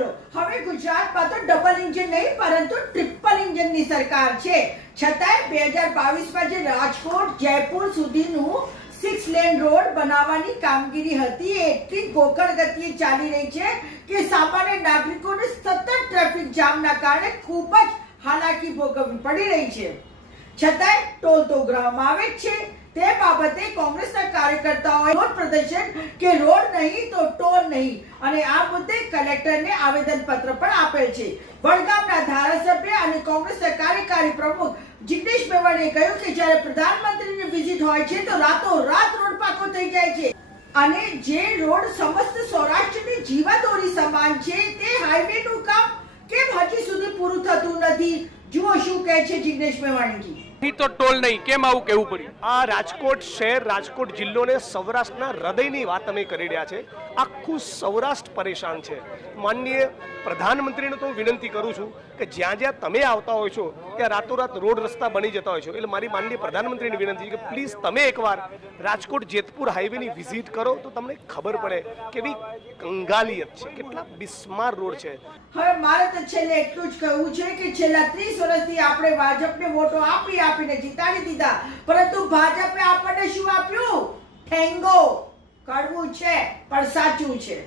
બોલો. હવે ગુજરાતમાં તો ડબલ ઇન્જિન નહીં, પરંતુ ટ્રિપલ ઇન્જિનની સરકાર છે. છતાંય બે હજાર બાવીસમાં જે રાજકોટ, જયપુર સુધીનું સિક્સ લેન રોડ બનાવવાની કામગીરી હતી એટલી ગોકળ ગતિએ ચાલી રહી છે કે સામાન્ય નાગરિકોને સતત ટ્રાફિક જામના કારણે ખૂબ જ હાલાકી ભોગવવી પડી રહી છે. છતાંય ટોલ તો ઉઘરાવવામાં આવે છે. તે બાબતે કોંગ્રેસના કાર્યકર્તાઓએ રોડ પ્રદર્શન કે રોડ નહીં તો ટોલ નહીં. અને આ મુદ્દે કલેક્ટરને આવેદન પત્ર પણ આપેલ છે. વડગામના ધારાસભ્ય અને કોંગ્રેસના કાર્યકારી પ્રમુખ જિગ્નેશ મેવાણીએ કહ્યું કે જ્યારે પ્રધાનમંત્રીની વિઝિટ હોય છે, તો રાતો રાત રોડ પાકો થઈ જાય છે. અને જે રોડ સમસ્ત સૌરાષ્ટ્રની જીવાદોરી સમાન છે, તે હાઈવેનું કામ કેમ હજી સુધી પૂરું થતું નથી? જુઓ શું કહે છે જિગ્નેશ મેવાણીજી. નહીં તો ટોલ નહીં. કેમ આવું કહેવું પડ્યું? આ રાજકોટ શહેર, રાજકોટ જિલ્લોને સૌરાષ્ટ્રના હૃદયની વાત અમે કરી રહ્યા છે. આખું સૌરાષ્ટ્ર પરેશાન છે. માનનીય પ્રધાનમંત્રીને તો વિનંતી કરું છું કે જ્યાં જ્યાં તમે આવતા હોય છો ત્યાં રાતોરાત રોડ રસ્તા બની જતા હોય છે. એટલે મારી માનનીય પ્રધાનમંત્રીને વિનંતી કે પ્લીઝ તમે એકવાર રાજકોટ જેતપુર હાઈવેની વિઝિટ કરો તો તમને ખબર પડે કેવી કંગાલિયત છે, કેટલા બિસ્માર રોડ છે. હવે મારે તો છેલ્લે એટલું જ કહેવું છે કે છેલ્લા ત્રીસ વર્ષથી આપણે ભાજપને વોટો આપી આપીને જીતાડી દીધા. પરંતુ ભાજપે આપણને શું આપ્યું? ઠેંગો. કડવું છે, પણ સાચું છે.